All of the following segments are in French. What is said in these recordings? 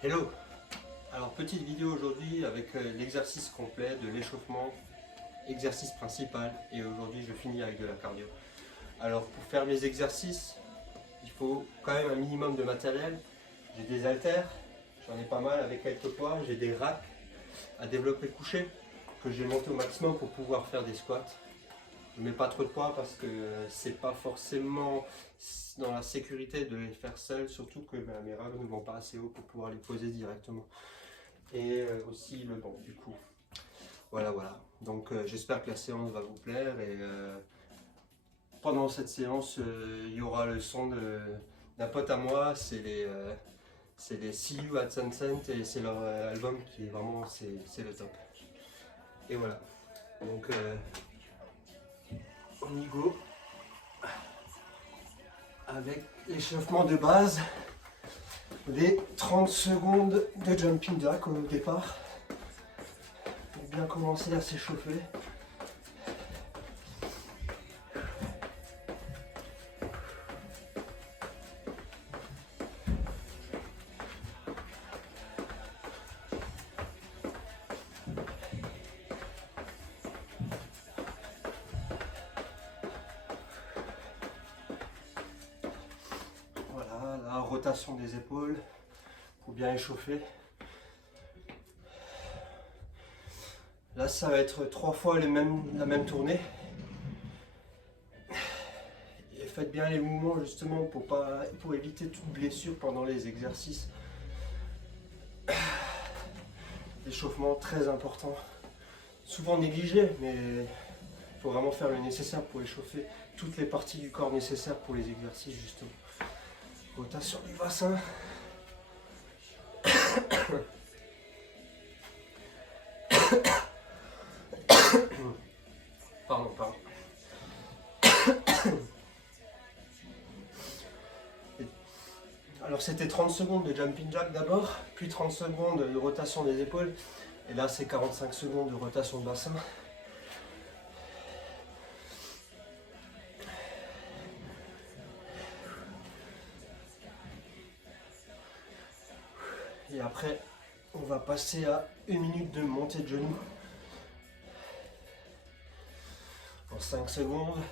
Hello! Alors petite vidéo aujourd'hui avec l'exercice complet de l'échauffement, exercice principal, et aujourd'hui je finis avec de la cardio. Alors pour faire mes exercices, il faut quand même un minimum de matériel. J'ai des haltères, j'en ai pas mal avec quelques poids, j'ai des racks à développer couché que j'ai monté au maximum pour pouvoir faire des squats. Je ne mets pas trop de poids parce que c'est pas forcément dans la sécurité de les faire seul, surtout que mes racks ne vont pas assez haut pour pouvoir les poser directement. Et aussi le banc du coup. Voilà. Donc j'espère que la séance va vous plaire et pendant cette séance il y aura le son d'un pote à moi, c'est les See You at Sunset et c'est leur album qui est vraiment c'est le top. Et voilà. Donc on y go avec l'échauffement de base, les 30 secondes de jumping jack au départ pour bien commencer à s'échauffer. Voilà, la rotation des épaules pour bien échauffer. Là, ça va être 3 fois la même tournée. Et faites bien les mouvements justement pour éviter toute blessure pendant les exercices. L'échauffement très important. Souvent négligé, mais il faut vraiment faire le nécessaire pour échauffer toutes les parties du corps nécessaires pour les exercices justement. Rotation du bassin. Pardon. Alors c'était 30 secondes de jumping jack d'abord, puis 30 secondes de rotation des épaules, et là c'est 45 secondes de rotation de bassin. Et après on va passer à 1 minute de montée de genoux. En 5 secondes.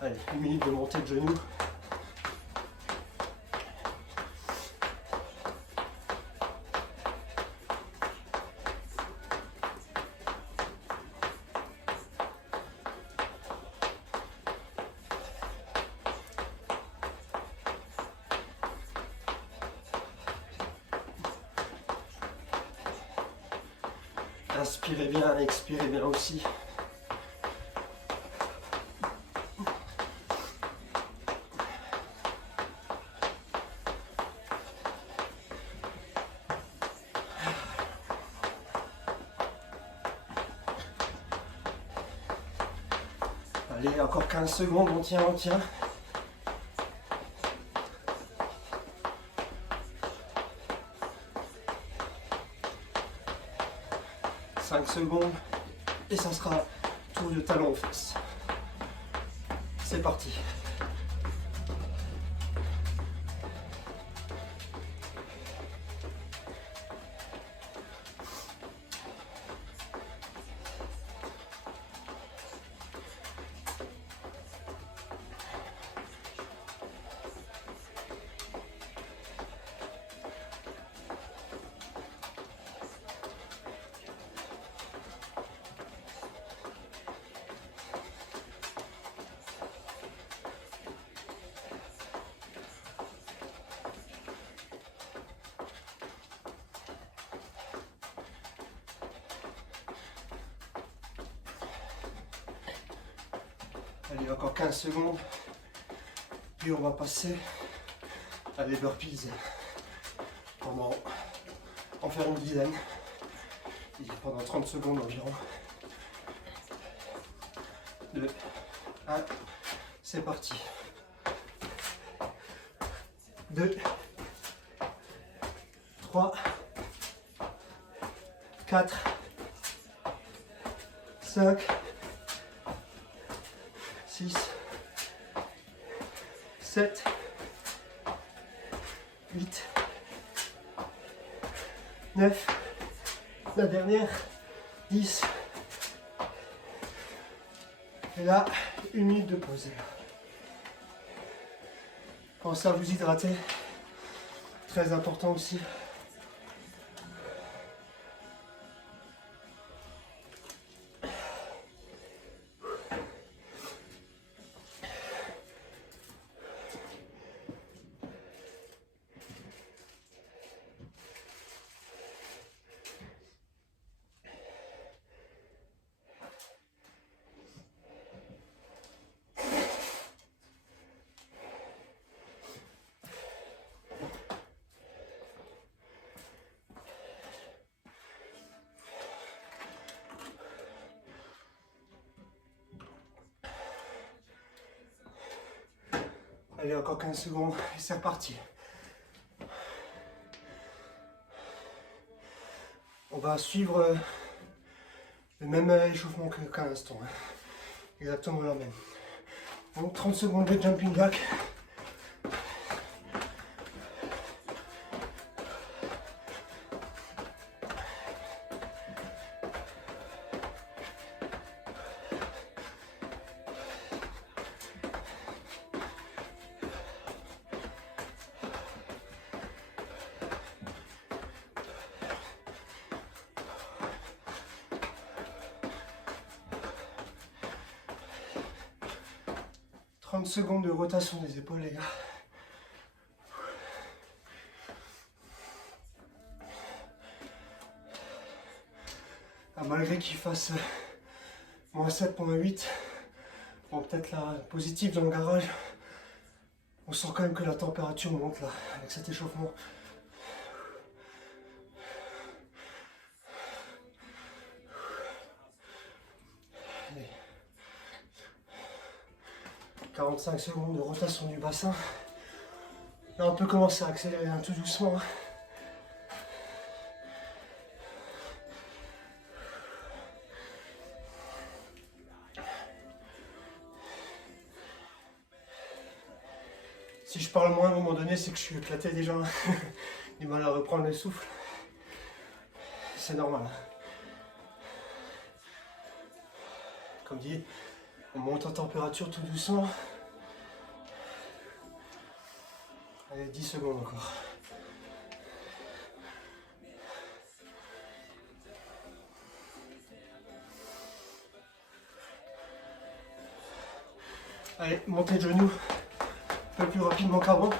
Allez, 1 minute de montée de genoux. Inspirez bien, expirez bien aussi. Allez, encore 15 secondes, on tient. 5 secondes et ça sera tour de talon aux fesses. C'est parti. Allez, encore 15 secondes. Puis on va passer à des burpees. En faire une dizaine. Et pendant 30 secondes environ. 2, 1, c'est parti. 2, 3, 4, 5, 6, 7, 8, 9, la dernière, 10. Et là, 1 minute de pause. Pensez à vous hydrater, très important aussi. Allez, encore 15 secondes et c'est reparti. On va suivre le même échauffement qu'à l'instant. Exactement la même. Donc 30 secondes de jumping jack. Secondes de rotation des épaules, les gars. Ah, malgré qu'il fasse -7, -8, bon, peut-être la positive dans le garage, on sent quand même que la température monte là avec cet échauffement. Allez. 45 secondes de rotation du bassin. Là, on peut commencer à accélérer tout doucement. Si je parle moins à un moment donné, c'est que je suis éclaté déjà. Du mal à reprendre le souffle. C'est normal. Comme dit, on monte en température tout doucement. Allez, 10 secondes encore. Allez, montez de genoux un peu plus rapidement qu'avant.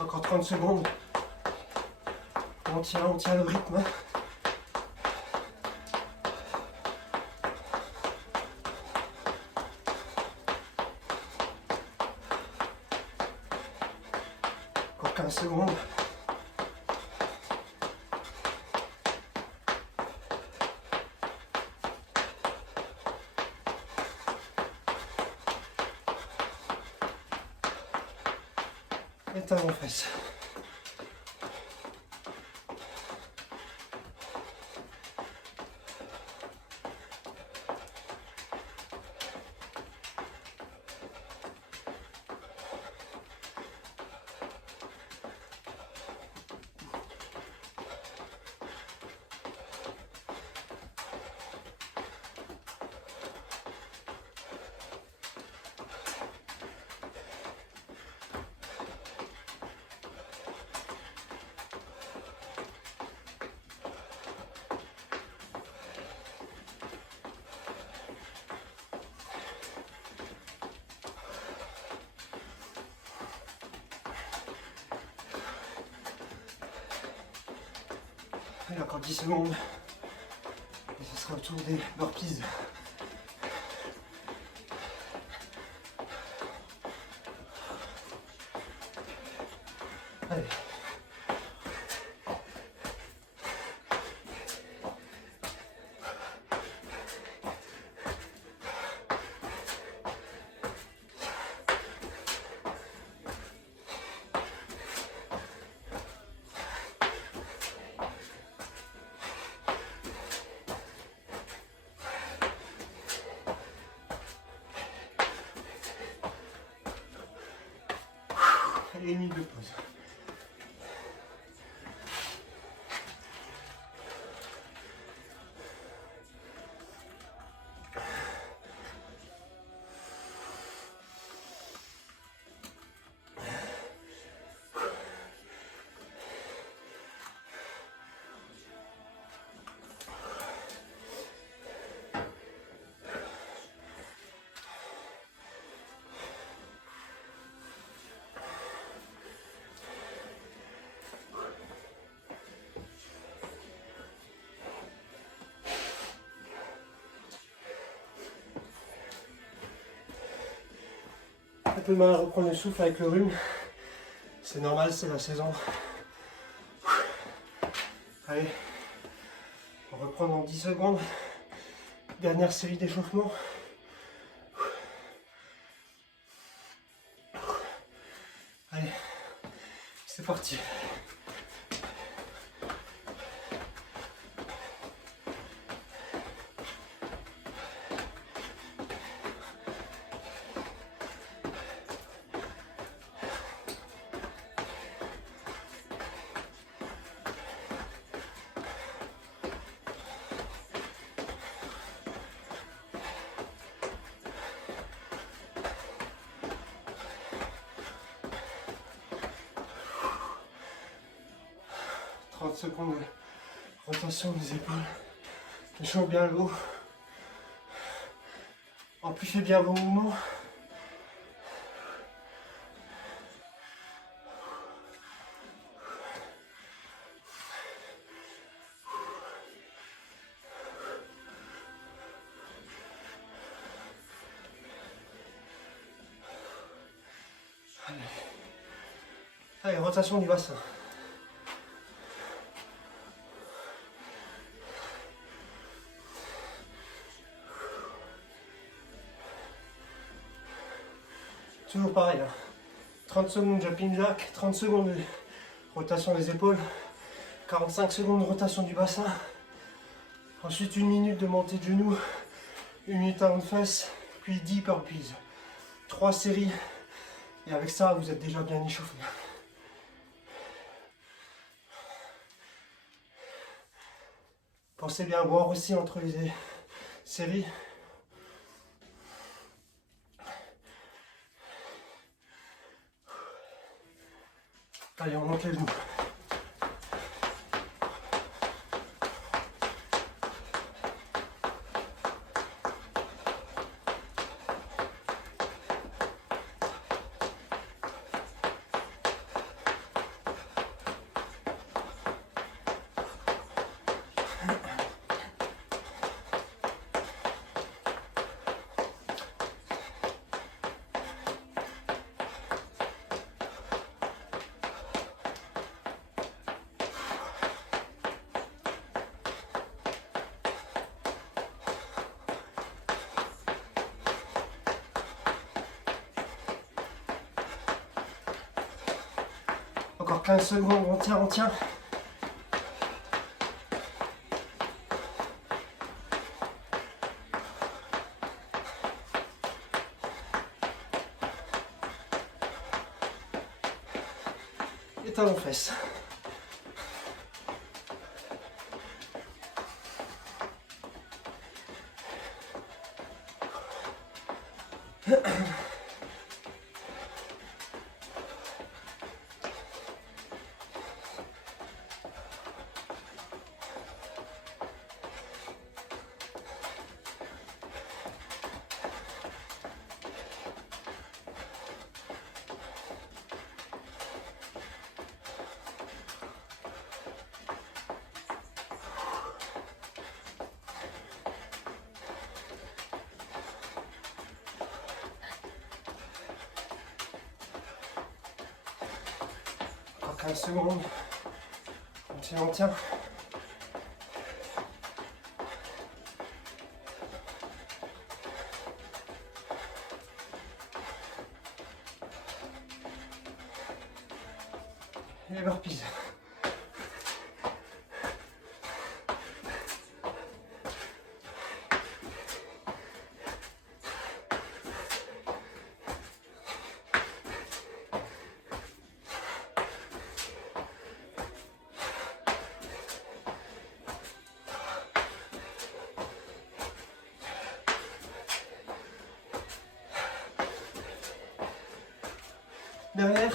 Encore 30 secondes. On tient le rythme. Encore 15 secondes. Et talons aux fesses. Et encore 10 secondes. Et ce sera au tour des burpees. Allez. et 1 minute de pause. Un peu de mal à reprendre le souffle avec le rhume. C'est normal, c'est la saison. Allez, on reprend dans 10 secondes. Dernière série d'échauffement. Allez, c'est parti. Secondes de rotation des épaules. Échauffe bien le haut. Amplifiez bien vos mouvements. Allez, rotation du bassin. Toujours pareil, hein. 30 secondes jumping jack, 30 secondes de rotation des épaules, 45 secondes de rotation du bassin, ensuite 1 minute de montée de genoux, 1 minute avant de fesses, puis 10 burpees. 3 séries, et avec ça vous êtes déjà bien échauffé. Pensez bien à boire aussi entre les séries. Allez, on monte les genoux. Encore 15 secondes, on tient, on tient. Et talons fesses. Encore 15 secondes. On tient, on tient. Et les burpees. Derrière.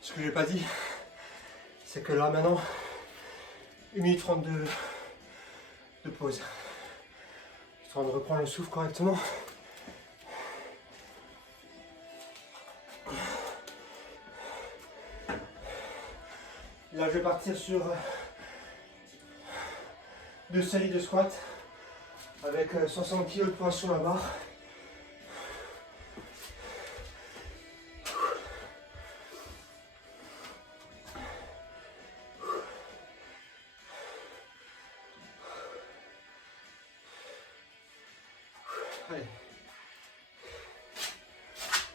Ce que j'ai pas dit, c'est que là maintenant, 1 minute 30 de pause. Je suis en train de reprendre le souffle correctement. Là, je vais partir sur 2 séries de squats avec 60 kg de poids sur la barre. Allez.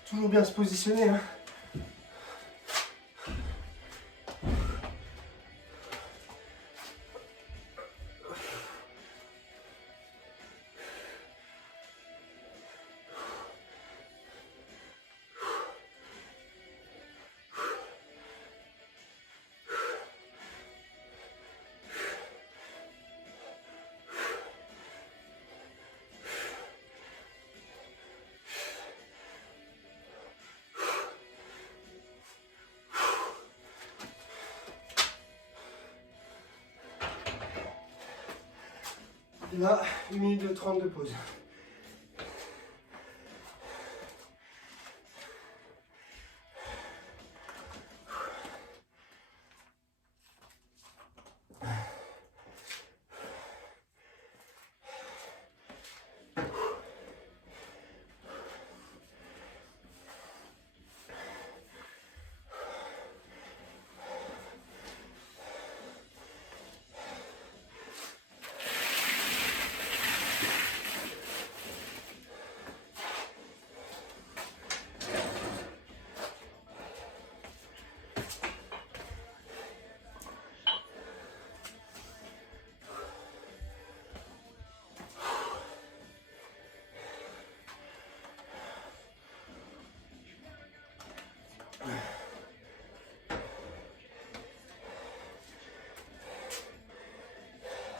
Toujours bien se positionner. Hein. Et là, 1 minute 30 de pause.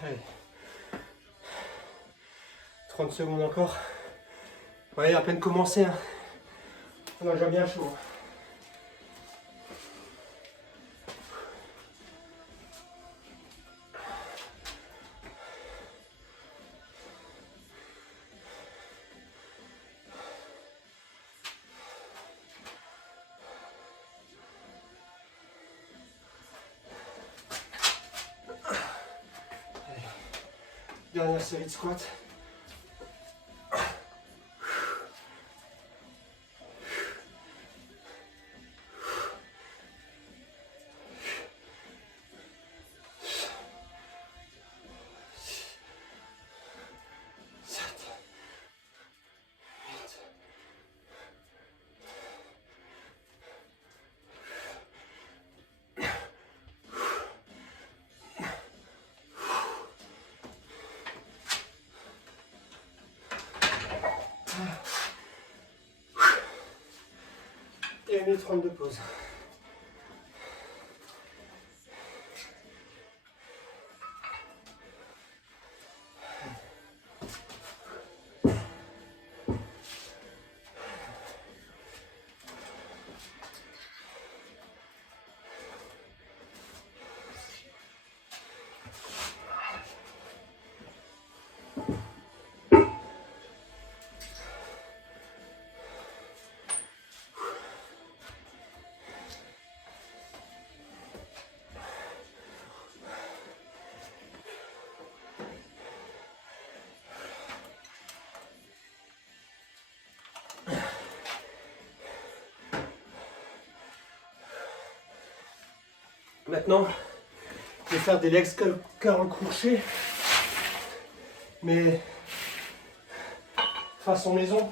Allez. 30 secondes encore. Vous voyez, à peine commencé. Hein. On a déjà bien chaud. Hein. Dernière série de squats. Et 1 minute 30 de pause. Maintenant, je vais faire des legs curl couchés, mais façon maison.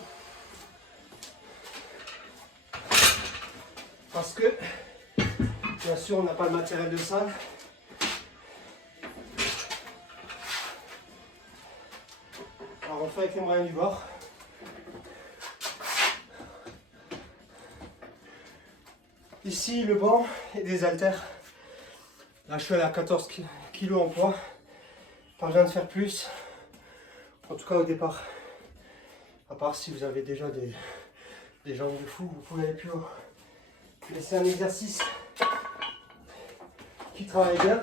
Parce que, bien sûr, on n'a pas le matériel de salle. Alors on fait avec les moyens du bord. Ici, le banc et des haltères. Là, je suis à 14 kg en poids. Pas besoin de faire plus. En tout cas, au départ. À part si vous avez déjà des jambes de fou, vous pouvez aller plus haut. Mais c'est un exercice qui travaille bien.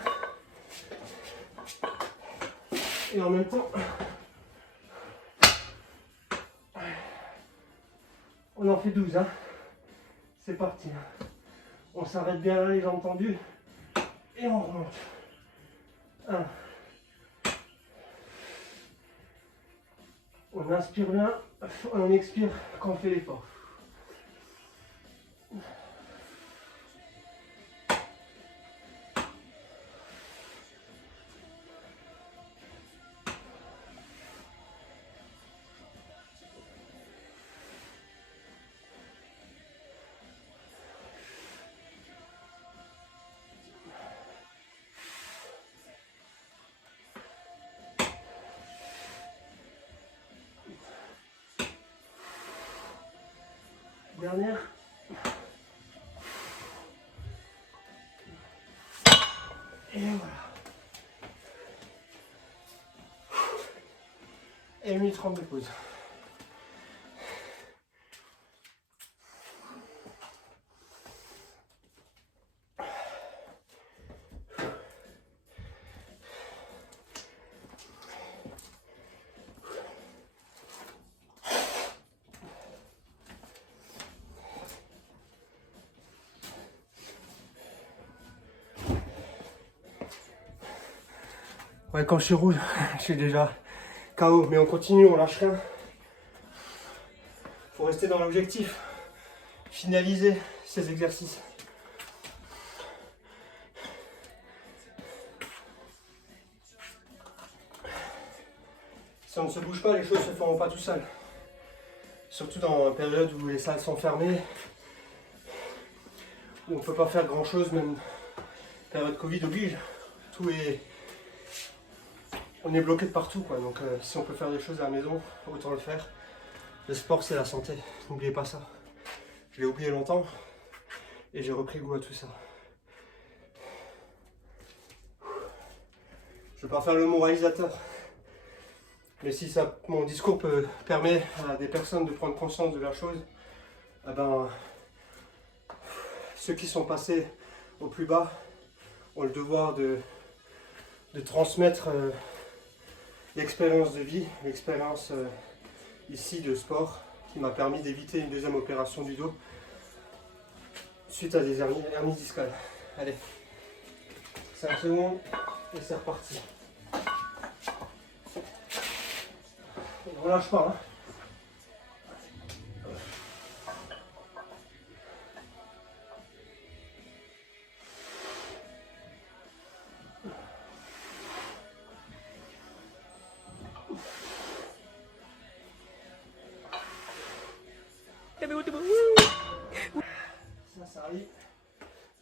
Et en même temps, on en fait 12. Hein. C'est parti. On s'arrête bien là, les jambes tendues. Et on remonte. 1. On inspire bien, on expire quand on fait l'effort. Dernière. Et voilà. Et 1 minute 30 de pause. Ouais, quand je suis rouge, je suis déjà KO, mais on continue, on lâche rien. Faut rester dans l'objectif. Finaliser ces exercices. Si on ne se bouge pas, les choses ne se feront pas tout seul. Surtout dans une période où les salles sont fermées, où on ne peut pas faire grand chose, même période Covid oblige. Tout est... On est bloqué de partout, quoi. Donc si on peut faire des choses à la maison, autant le faire. Le sport, c'est la santé, n'oubliez pas ça. Je l'ai oublié longtemps et j'ai repris goût à tout ça. Je ne vais pas faire le moralisateur, mais si ça, mon discours permet à des personnes de prendre conscience de la chose, eh ben, ceux qui sont passés au plus bas ont le devoir de transmettre l'expérience de vie, l'expérience ici de sport qui m'a permis d'éviter une deuxième opération du dos suite à des hernies discales. Allez, 5 secondes et c'est reparti. On lâche pas. Hein. Ça arrive,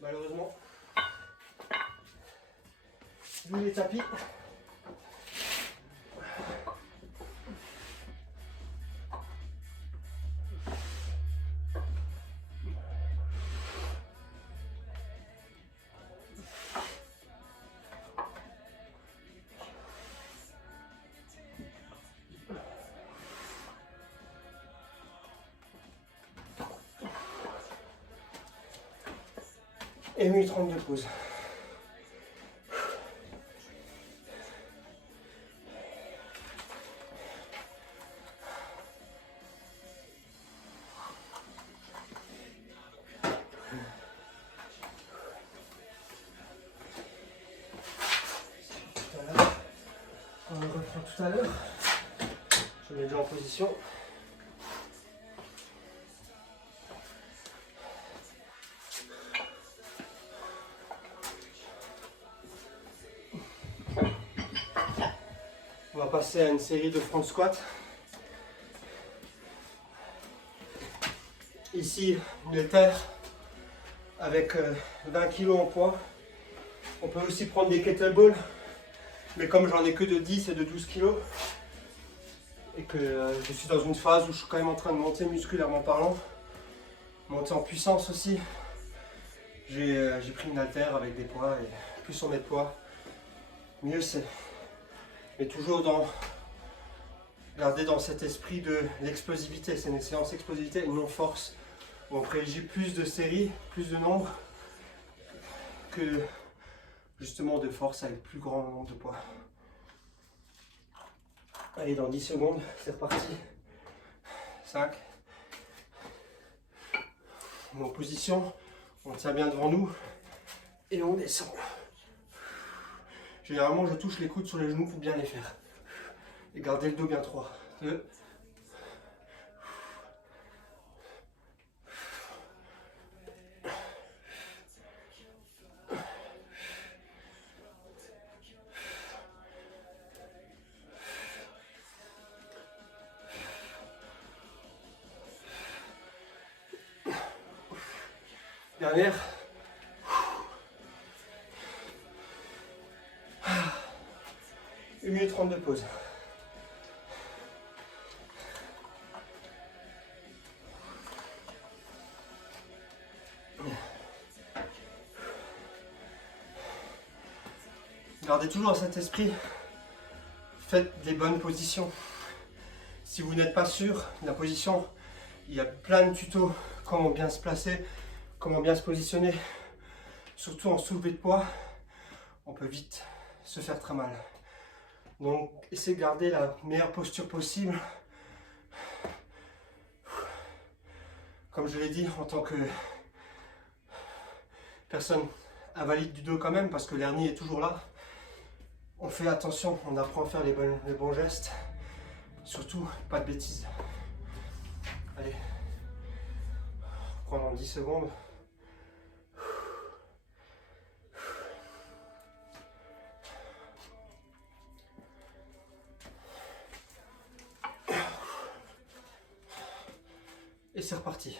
malheureusement. Vu les tapis. Et 1 minute 30 de pause. On le reprend tout à l'heure. Je me mets déjà en position. passer à une série de front squat. Ici, une haltère avec 20 kg en poids. On peut aussi prendre des kettlebells, mais comme j'en ai que de 10 et de 12 kg, et que je suis dans une phase où je suis quand même en train de monter musculairement parlant, monter en puissance aussi, j'ai pris une haltère avec des poids, et plus on met de poids, mieux c'est. Mais toujours garder dans cet esprit de l'explosivité. C'est une séance explosivité et non force. On privilégie plus de séries, plus de nombres que justement de force avec plus grand nombre de poids. Allez, dans 10 secondes, c'est reparti. 5. On est en position, on tient bien devant nous et on descend. Généralement, je touche les coudes sur les genoux pour bien les faire. Et garder le dos bien droit. 2. Dernière. 1 minute 30 de pause. Gardez toujours cet esprit, faites des bonnes positions. Si vous n'êtes pas sûr de la position, il y a plein de tutos, comment bien se placer, comment bien se positionner. Surtout en soulevé de poids, on peut vite se faire très mal. Donc essayez de garder la meilleure posture possible. Comme je l'ai dit, en tant que personne invalide du dos quand même, parce que l'hernie est toujours là. On fait attention, on apprend à faire les bons gestes. Surtout, pas de bêtises. Allez, prendre en 10 secondes. Et c'est reparti.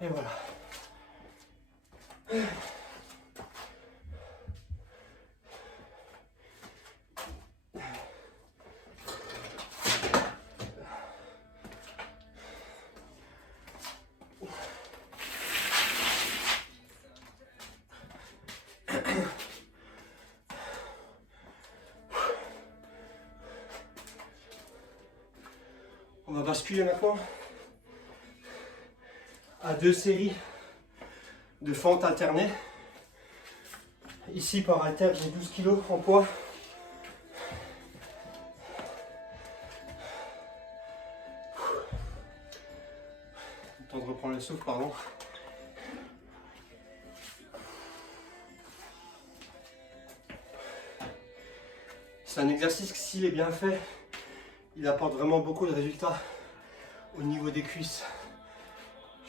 Et voilà. On va basculer maintenant à 2 séries de fentes alternées. Ici par haltère j'ai 12 kg en poids. Le temps de reprendre le souffle, pardon. C'est un exercice qui, s'il est bien fait, il apporte vraiment beaucoup de résultats au niveau des cuisses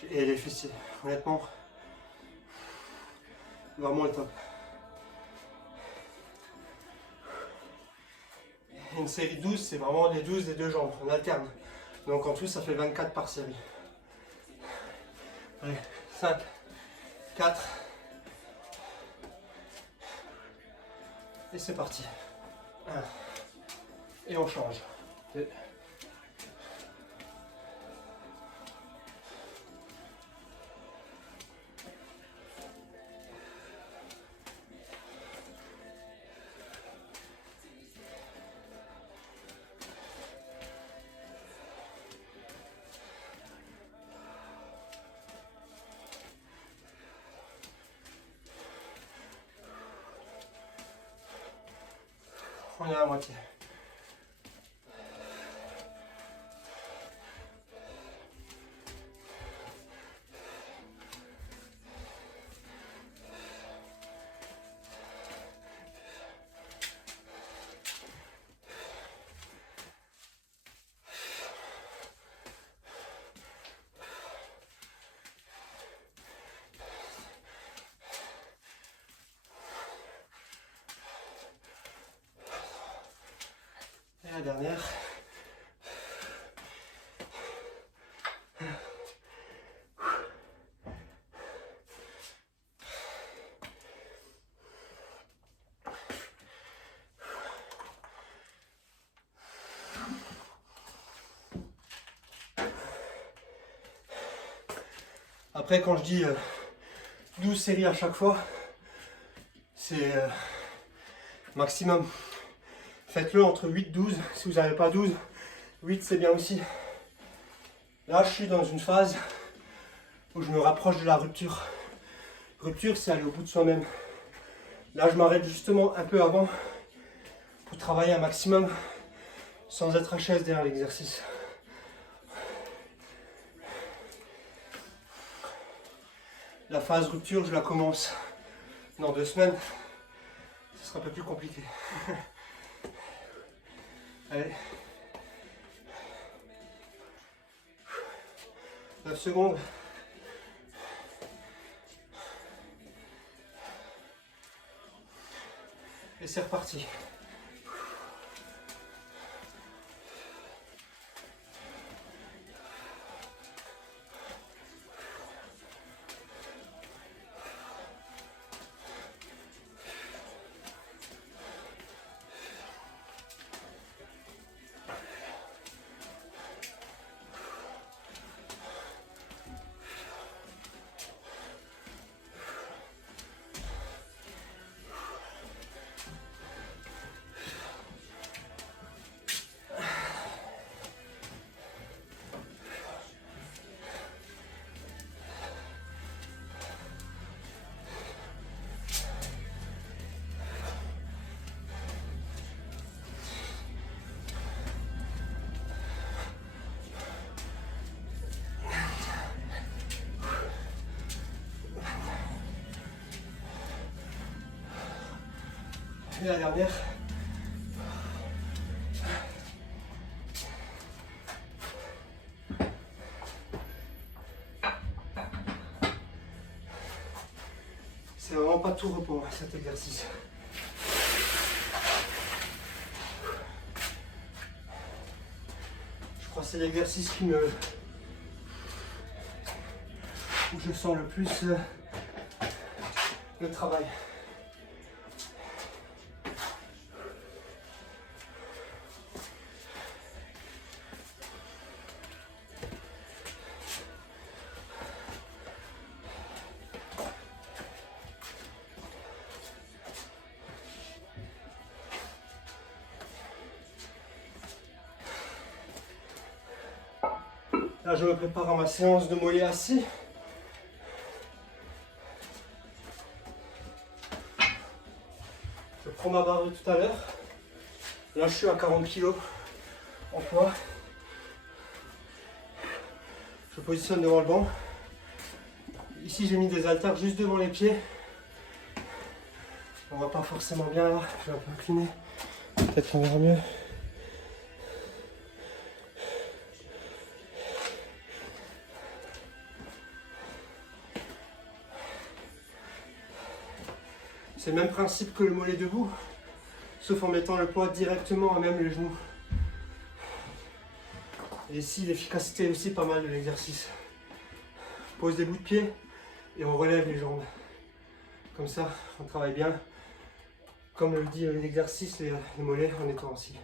et les fessiers. Honnêtement, vraiment le top. Une série 12, c'est vraiment les 12 des deux jambes, on alterne. Donc en tout, ça fait 24 par série. Allez, 5, 4, et c'est parti. 1, et on change. 2, on est à la moitié. Et la dernière. Après, quand je dis 12 séries à chaque fois, c'est maximum. Faites-le entre 8 et 12. Si vous n'avez pas 12, 8 c'est bien aussi. Là, je suis dans une phase où je me rapproche de la rupture. Rupture, c'est aller au bout de soi-même. Là, je m'arrête justement un peu avant pour travailler un maximum sans être HS derrière l'exercice. La phase rupture, je la commence dans 2 semaines. Ce sera un peu plus compliqué. Allez. 9 secondes. Et c'est reparti. Et la dernière. C'est vraiment pas tout repos cet exercice. Je crois que c'est l'exercice où je sens le plus le travail. Là, je me prépare à ma séance de mollet assis. Je prends ma barre de tout à l'heure. Là, je suis à 40 kg en poids. Je positionne devant le banc. Ici, j'ai mis des haltères juste devant les pieds. On voit pas forcément bien là. Je vais un peu incliner. Peut-être qu'on verra mieux. C'est le même principe que le mollet debout, sauf en mettant le poids directement à même le genou. Et ici, l'efficacité est aussi pas mal de l'exercice. On pose des bouts de pied et on relève les jambes. Comme ça, on travaille bien, comme le dit l'exercice, les mollets en étant assis.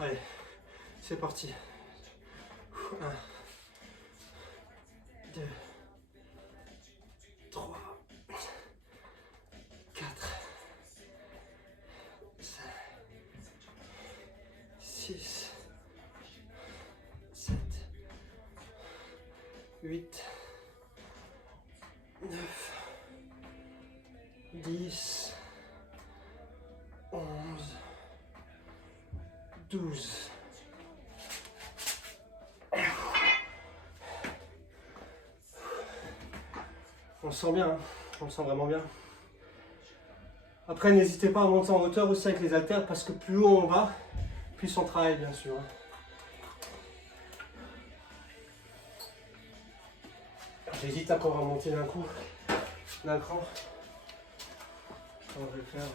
Allez, c'est parti. 1, 2, 3, 4, 5, 6, 7, 8, 9, 10, 11, 12. On le sent bien, hein, on le sent vraiment bien. Après, n'hésitez pas à monter en hauteur aussi avec les haltères parce que plus haut on va, plus on travaille bien sûr. J'hésite encore à monter d'un coup, d'un cran. On va le faire, oui.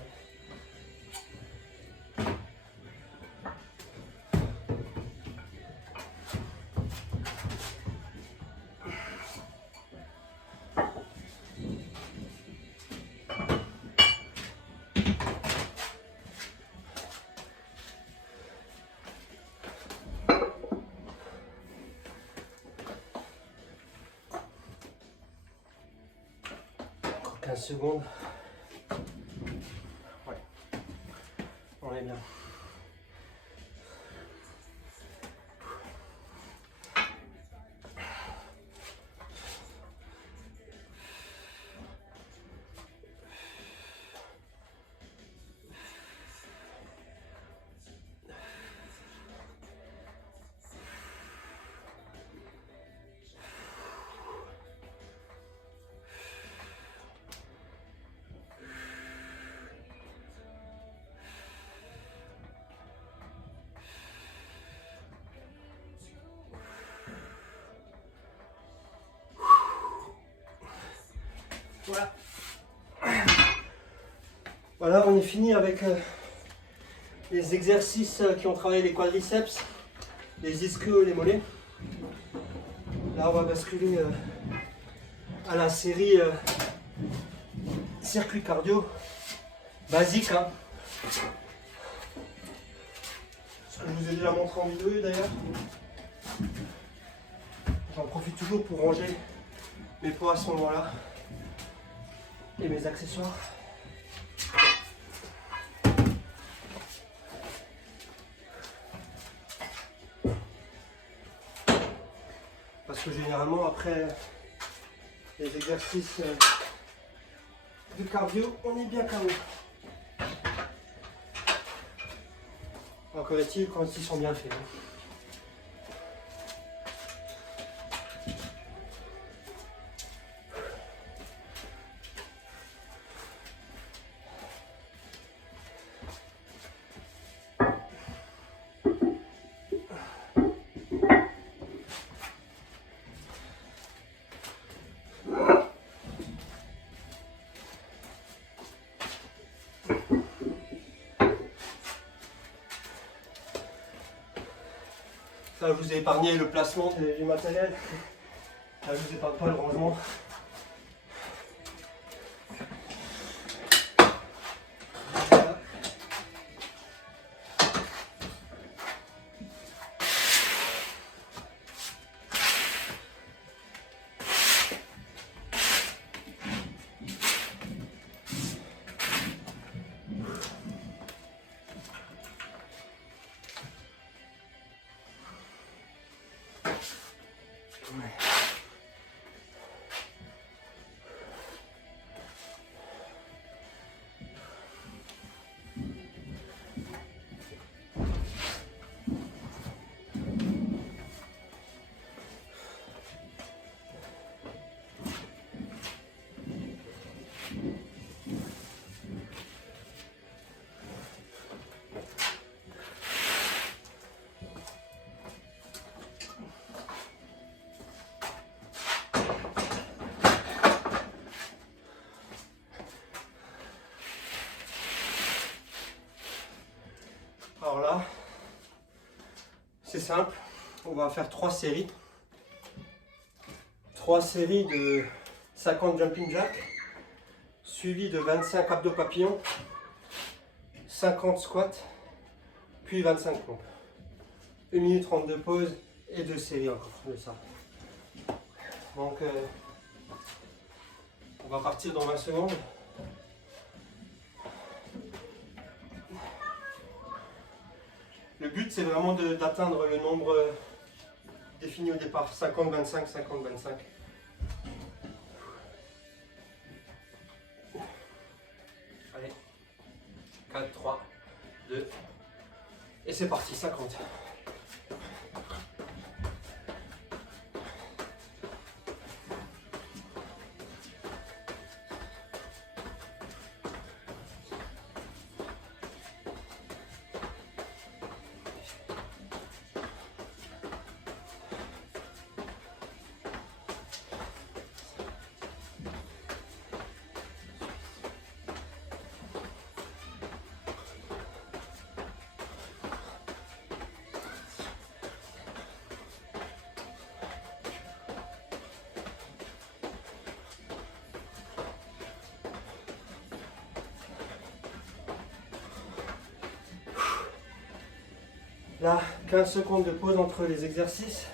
Encore 15 secondes. Ouais, on est bien. Voilà. Voilà, on est fini avec les exercices qui ont travaillé les quadriceps, les ischios et les mollets. Là, on va basculer à la série circuit cardio basique. Hein. Ce que je vous ai déjà montré en vidéo d'ailleurs. J'en profite toujours pour ranger mes poids à ce moment-là et mes accessoires. Parce que généralement après les exercices de cardio, on est bien KO. Encore est-il quand ils sont bien faits. Ça, je vous ai épargné le placement du matériel. Là, je vous épargne pas le rangement. Voilà. Alors là, c'est simple, on va faire 3 séries. 3 séries de 50 jumping jacks, suivi de 25 abdos papillons, 50 squats, puis 25 pompes. 1 minute 30 de pause et 2 séries encore de ça. Donc, on va partir dans 20 secondes. Le but, c'est vraiment d'atteindre le nombre défini au départ, 50-25, 50-25. Allez, 4, 3, 2, et c'est parti, 50. Là, 15 secondes de pause entre les exercices.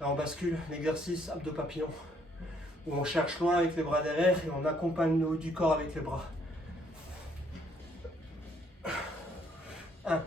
Là, on bascule l'exercice abdos papillon, où on cherche loin avec les bras derrière et on accompagne le haut du corps avec les bras. 1.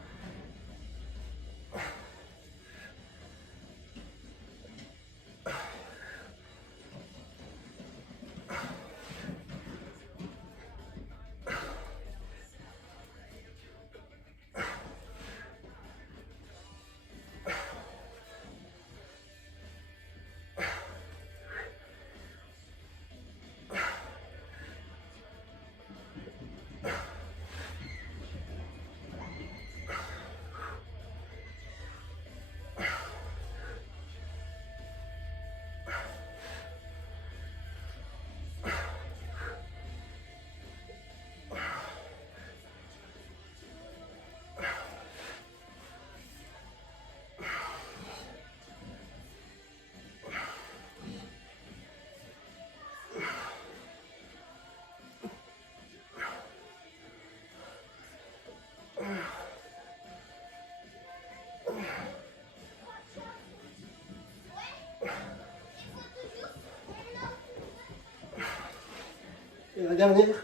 Et la dernière.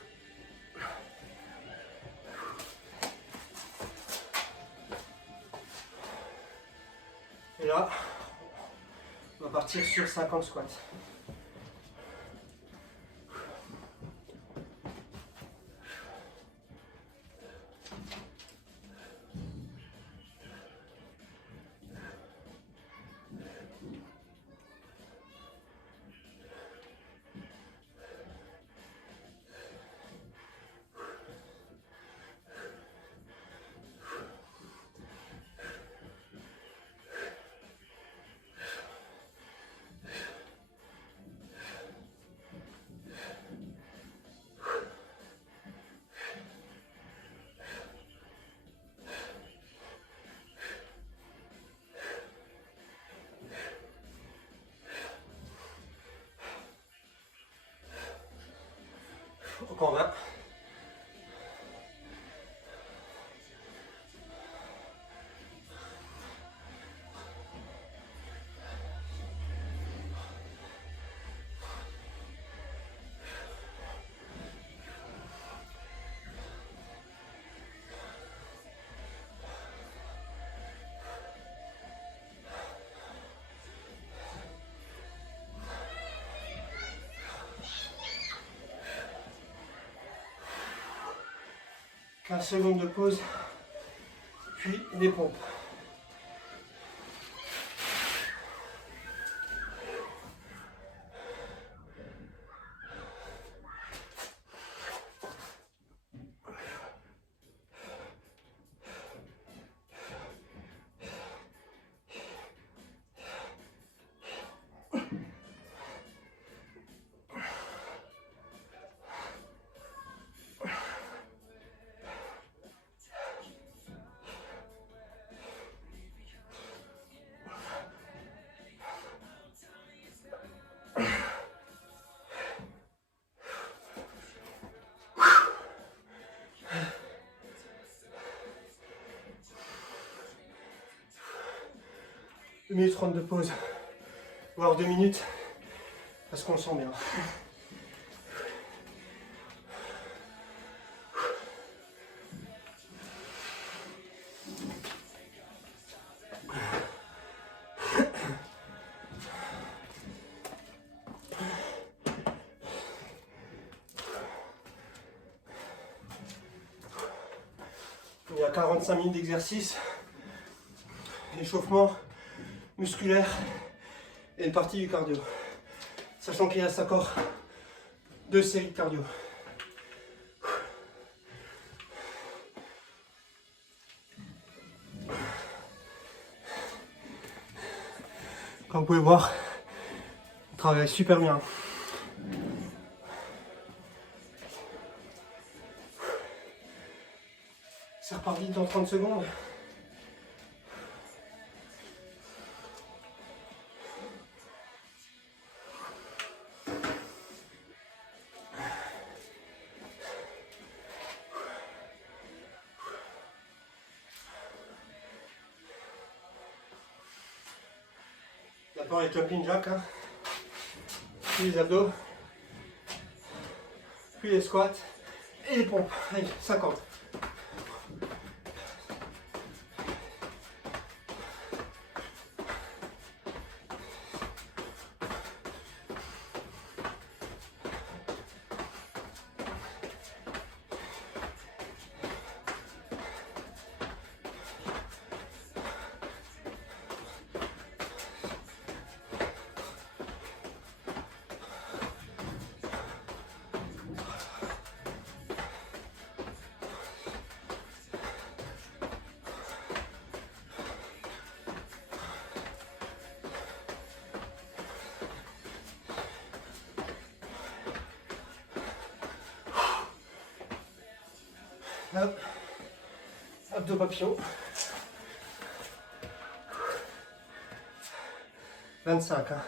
Et là, on va partir sur 50 squats. Encore 20. « 15 secondes de pause, puis les pompes. Une minute 30 de pause, voire 2 minutes, parce qu'on le sent bien. Il y a 45 minutes d'exercice, échauffement musculaire et une partie du cardio. Sachant qu'il reste encore 2 séries de cardio. Comme vous pouvez voir, on travaille super bien. C'est reparti dans 30 secondes. Maintenant les jumping jacks, hein. Puis les abdos, puis les squats et les pompes. Allez, 50. Hop, abdos papillon. 25. Hein.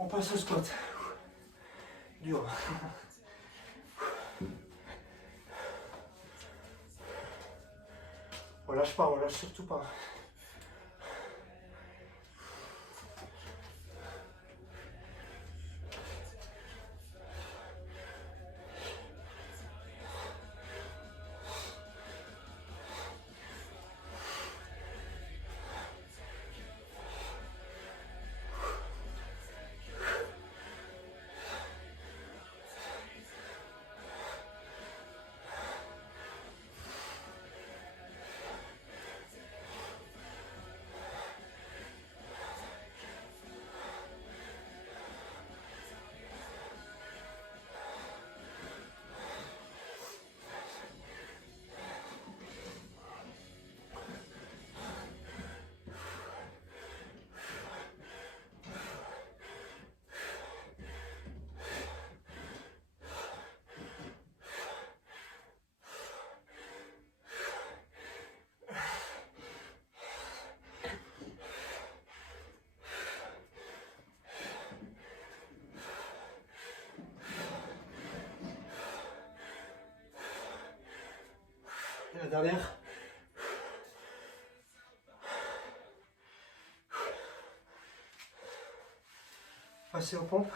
On passe au squat. Dur. On lâche pas, on lâche surtout pas. Et la dernière. Passer aux pompes.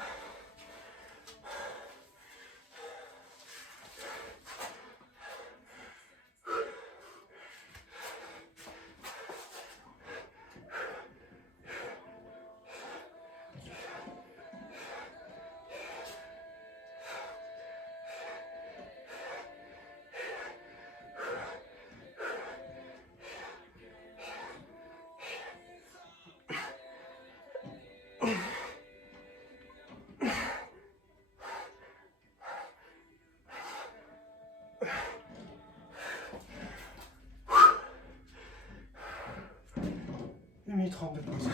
Une minute 30 de pause.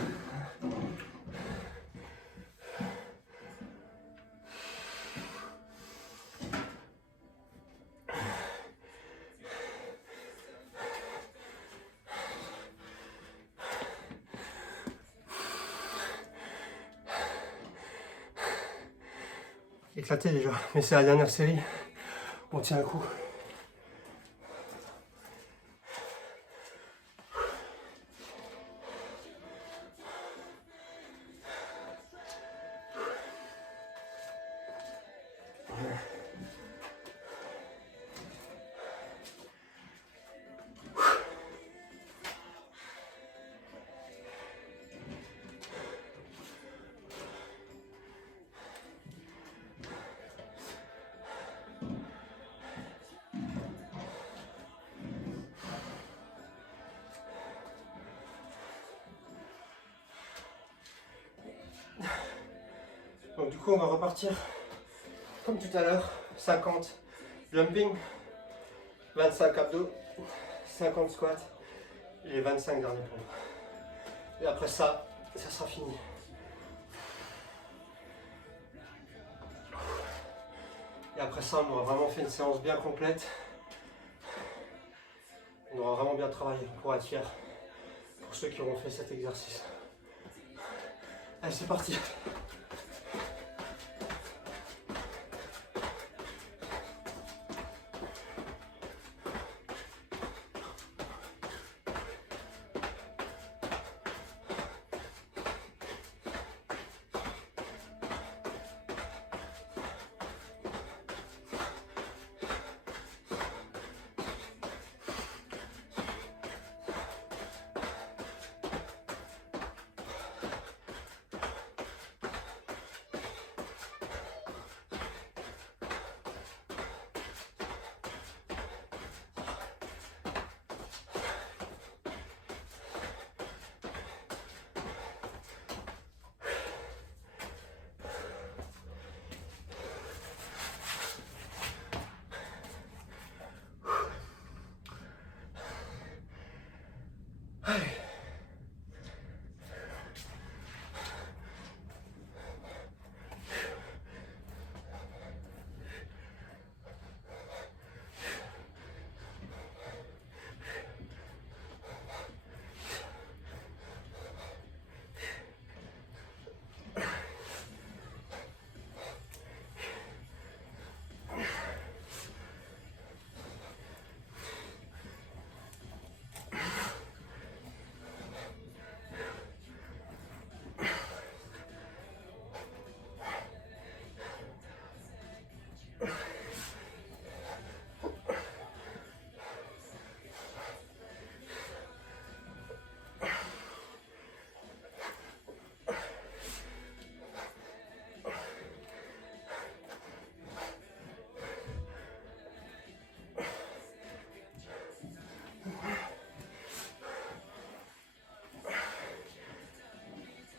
Éclaté déjà, mais c'est la dernière série. On tient un coup. Donc du coup on va repartir comme tout à l'heure, 50 jumping, 25 abdos, 50 squats et les 25 derniers pompes. Et après ça sera fini. Et après ça, on aura vraiment fait une séance bien complète. On aura vraiment bien travaillé pour être fier pour ceux qui auront fait cet exercice. Allez, c'est parti. Allez.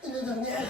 Et la dernière.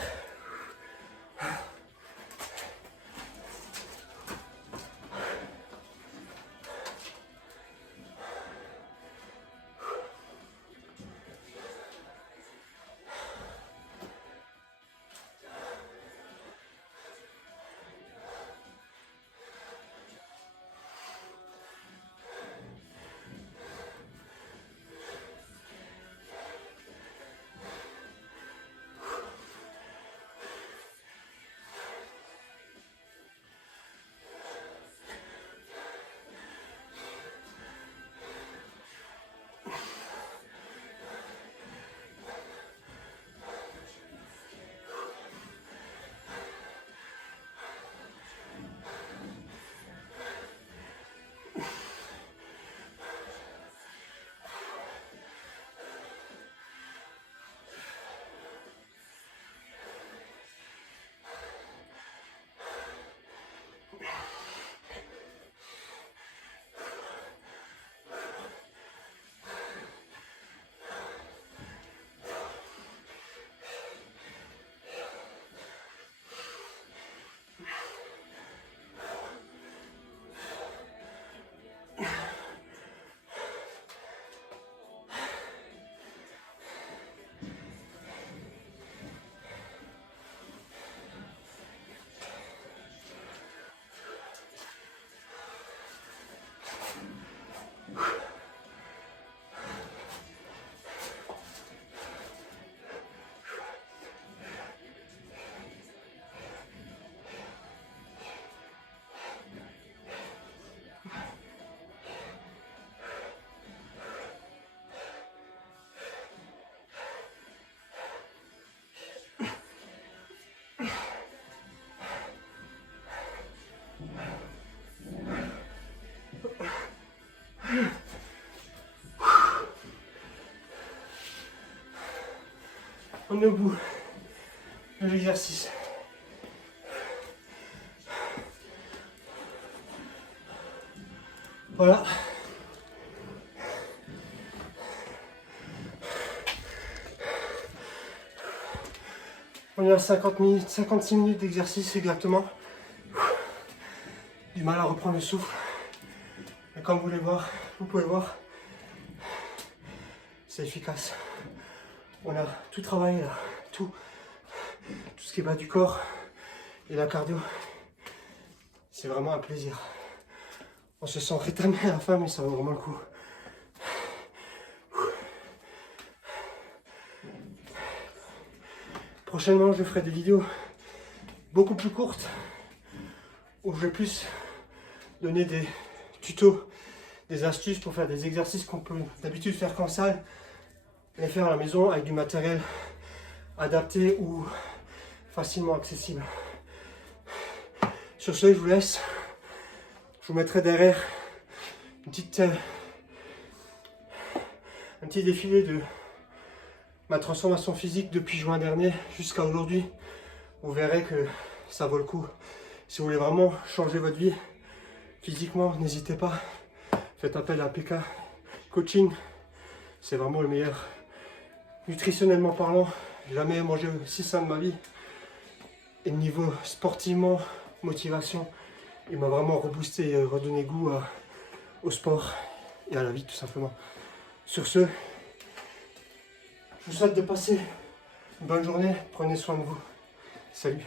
On est au bout de l'exercice. Voilà. On est à 50 minutes, 56 minutes d'exercice exactement. Du mal à reprendre le souffle. Mais comme vous pouvez voir, c'est efficace. On a tout travaillé là, tout ce qui est bas du corps et la cardio. C'est vraiment un plaisir. On se sent rétamé à la fin, mais ça vaut vraiment le coup. Prochainement, je ferai des vidéos beaucoup plus courtes où je vais plus donner des tutos, des astuces pour faire des exercices qu'on peut d'habitude faire qu'en salle, les faire à la maison avec du matériel adapté ou facilement accessible. Sur ce, je vous laisse. Je vous mettrai derrière un petit défilé de ma transformation physique depuis juin dernier jusqu'à aujourd'hui. Vous verrez que ça vaut le coup. Si vous voulez vraiment changer votre vie physiquement, n'hésitez pas. Faites appel à PK Coaching. C'est vraiment le meilleur. Nutritionnellement parlant, j'ai jamais mangé aussi sain de ma vie. Et niveau sportivement, motivation, il m'a vraiment reboosté et redonné goût au sport et à la vie tout simplement. Sur ce, je vous souhaite de passer une bonne journée. Prenez soin de vous. Salut.